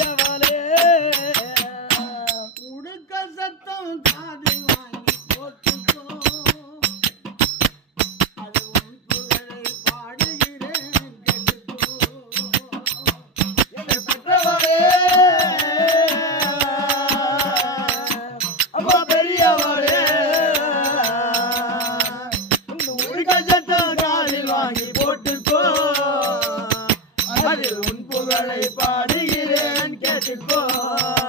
பெரியவாளே உடுக்க சத்தம் காது வாங்கி போட்டுக்கோ அது உன் புகழை பாடுகிறேன். கேட்டுக்கோ பெற்றவாளே அப்பா பெரியவாளே உடுக்க சத்தம் காதில் வாங்கி போட்டுக்கோ அதில் Goodbye.